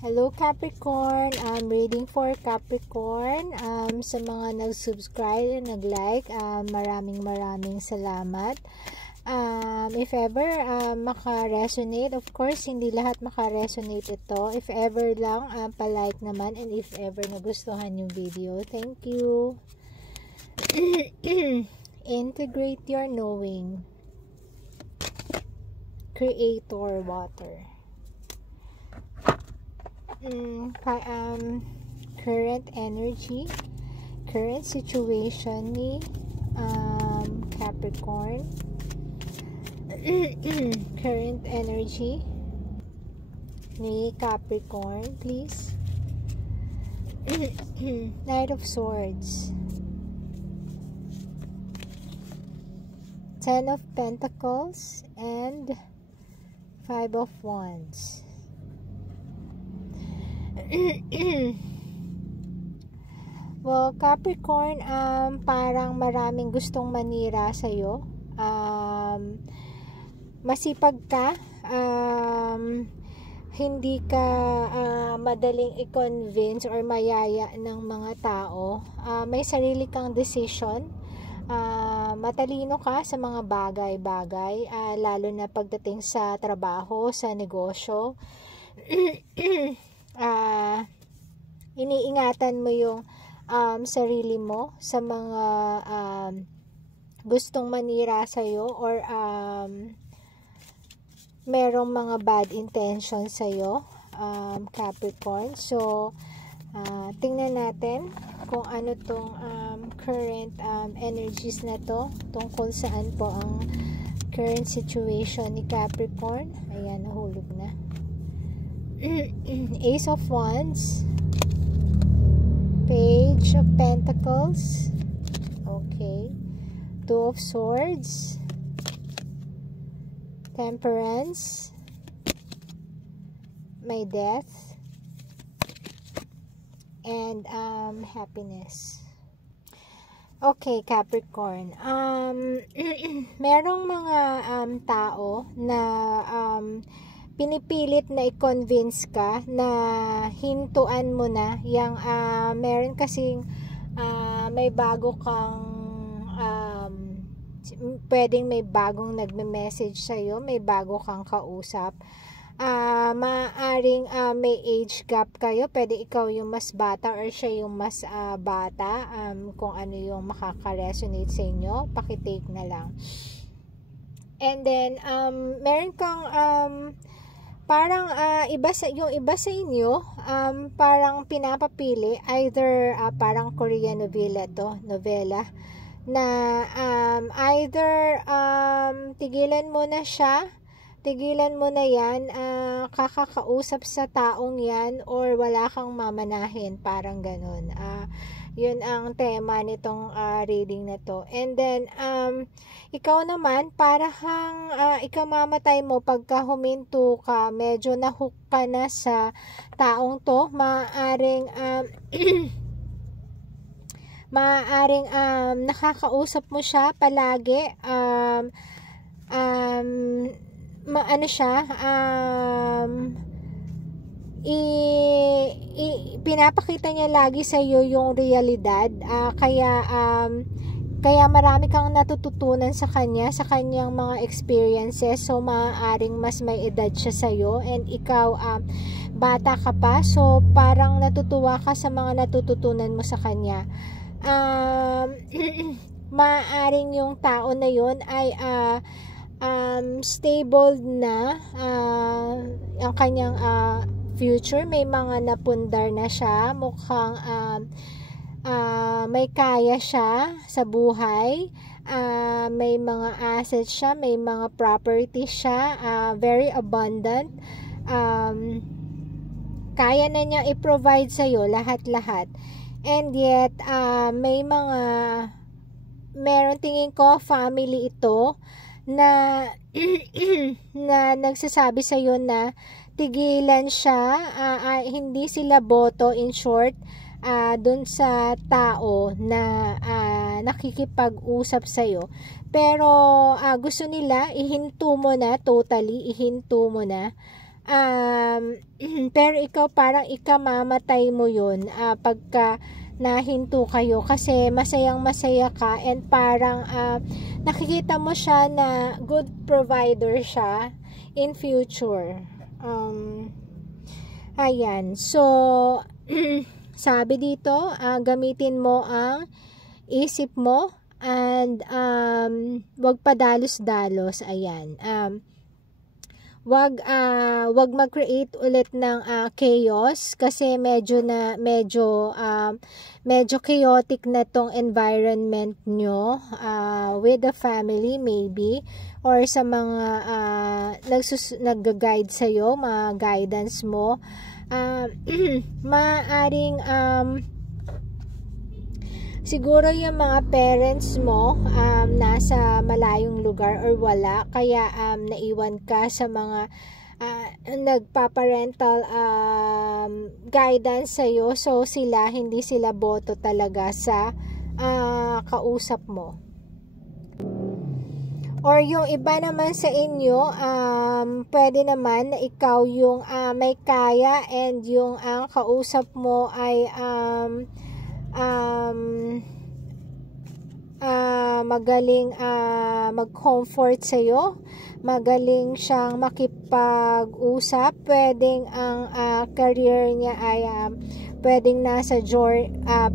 Hello Capricorn, I'm reading for Capricorn. Sa mga nag-subscribe and nag-like, maraming salamat. If ever maka-resonate, of course hindi lahat maka-resonate ito. If ever lang, pa-like naman, and if ever nagustuhan yung video, thank you. Integrate your knowing. Creator water. Current energy, current situation ni Capricorn. Current energy ni Capricorn, please. Knight of Swords, Ten of Pentacles, and Five of Wands. Well, Capricorn, parang maraming gustong manira sa'yo. Masipag ka, hindi ka madaling i-convince or mayaya ng mga tao. May sarili kang decision. Matalino ka sa mga bagay-bagay, lalo na pagdating sa trabaho, sa negosyo. Iniingatan mo yung sarili mo sa mga gustong manira sa'yo, or merong mga bad intention sa'yo, Capricorn. So tingnan natin kung ano tong current energies na to, tungkol saan po ang current situation ni Capricorn. Ayan, nahulog na. Ace of Wands, Page of Pentacles, okay, Two of Swords, Temperance, may Death, and Happiness. Okay, Capricorn. Merong mga tao na pinipilit na i-convince ka na hintuan mo na yung meron kasing may bago kang pwedeng may bagong nagme-message sa'yo, may bago kang kausap. Maaaring may age gap kayo, pwede ikaw yung mas bata or siya yung mas bata. Kung ano yung makaka-resonate sa inyo, pakitake na lang. And then meron kang parang iba sa inyo, parang pinapapili, either parang Korean novela na either tigilan mo na siya, tigilan mo na yan, kakakausap sa taong yan, or wala kang mamanahin, parang ganun. Yun ang tema nitong reading na to. And then ikaw naman, para kang ikaw mamatay mo pagka huminto ka, medyo nahook ka na sa taong to. Maaaring nakakausap mo siya palagi, ano siya, pinapakita niya lagi sa iyo yung realidad, kaya marami kang natututunan sa kanya, sa kanyang mga experiences. So maaaring mas may edad siya sa iyo, and ikaw bata ka pa, so parang natutuwa ka sa mga natututunan mo sa kanya. Maaaring yung tao na yun ay stable na ang kanyang future. May mga napundar na siya, mukhang may kaya siya sa buhay, may mga assets siya, may mga property siya, very abundant, kaya na niya i-provide sa'yo lahat-lahat. And yet may mga meron, tingin ko family ito na na nagsasabi sa iyo na tigilan siya, hindi sila boto, in short, dun sa tao na nakikipag-usap sa iyo. Pero gusto nila ihinto mo na, totally ihinto mo na. pero ikaw parang ikamamatay mo yun pagka nahinto kayo, kasi masayang masaya ka and parang nakikita mo siya na good provider siya in future. Ayan, so sabi dito, gamitin mo ang isip mo and wag padalos-dalos. Ayan, wag mag-create ulit ng chaos, kasi medyo chaotic na tong environment nyo with the family maybe, or sa mga nag-guide sa'yo, mga guidance mo. Maaring siguro yung mga parents mo nasa malayong lugar or wala, kaya naiwan ka sa mga nagpaparental guidance sa'yo, so hindi sila boto talaga sa kausap mo. Or yung iba naman sa inyo, pwede naman na ikaw yung may kaya and yung ang kausap mo ay magaling mag-comfort sa'yo, magaling siyang makipag-usap, pwedeng ang career niya ay pwedeng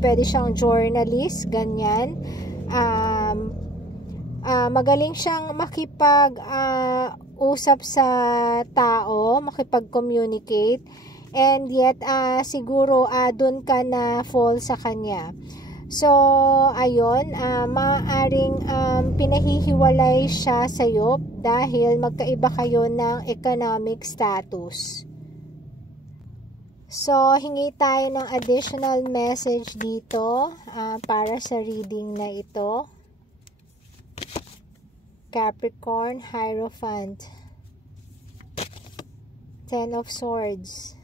pwede siyang journalist, ganyan. Magaling siyang makipag-usap sa tao, makipag-communicate, and yet siguro dun ka na fall sa kanya. So ayun, maaaring pinahihiwalay siya sa'yo dahil magkaiba kayo ng economic status. So hingi tayo ng additional message dito para sa reading na ito. Capricorn, Hierophant, Ten of Swords,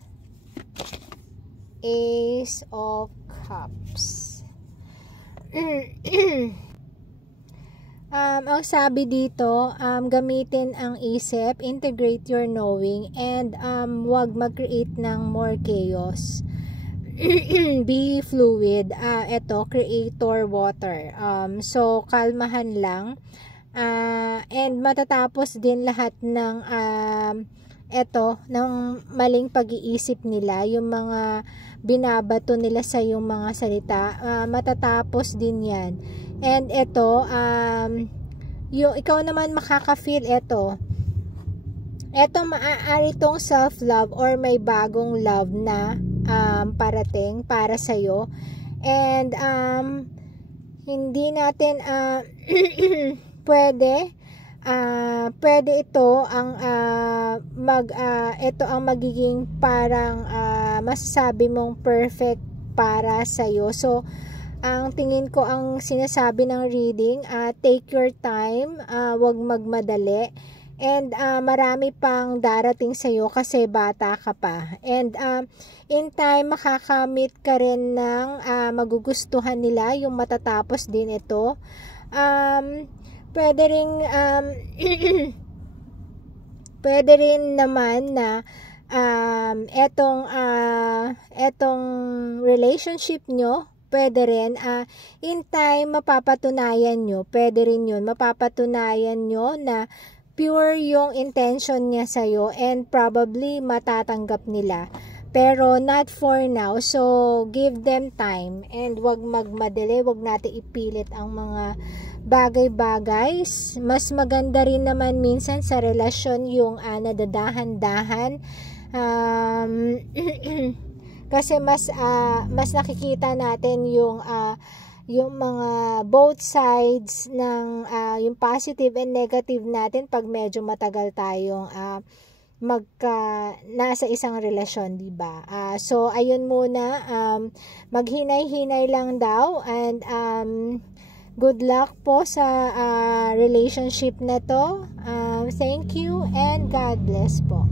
Ace of Cups. Ang sabi dito, gamitin ang isip, integrate your knowing, and wag mag-create ng more chaos. Be fluid. Ito, creator water. So kalmahan lang. And matatapos din lahat ng ng maling pag-iisip nila, yung mga binabato nila sa yung mga salita, matatapos din yan. And ito, yung ikaw naman makaka-feel ito maaari tong self-love or may bagong love na parating para sa'yo. And hindi natin pwede ito ang ito ang magiging parang masasabi mong perfect para sa iyo. So ang tingin ko, ang sinasabi ng reading, take your time, wag magmadali, and marami pang darating sa iyo kasi bata ka pa, and in time makakamit ka rin ng magugustuhan nila, yung matatapos din ito. Pwede rin naman na etong relationship nyo, pwede rin in time mapapatunayan nyo, pwede rin yun, mapapatunayan nyo na pure yung intention niya sa'yo, and probably matatanggap nila, pero not for now. So give them time and wag magmadali, wag natin ipilit ang mga bagay-bagay. Mas maganda rin naman minsan sa relasyon yung nadadahan-dahan, kasi mas nakikita natin yung mga both sides ng yung positive and negative natin pag medyo matagal tayong nasa isang relasyon, diba? So ayun muna, maghinay-hinay lang daw, and good luck po sa relationship na to. Thank you and God bless po.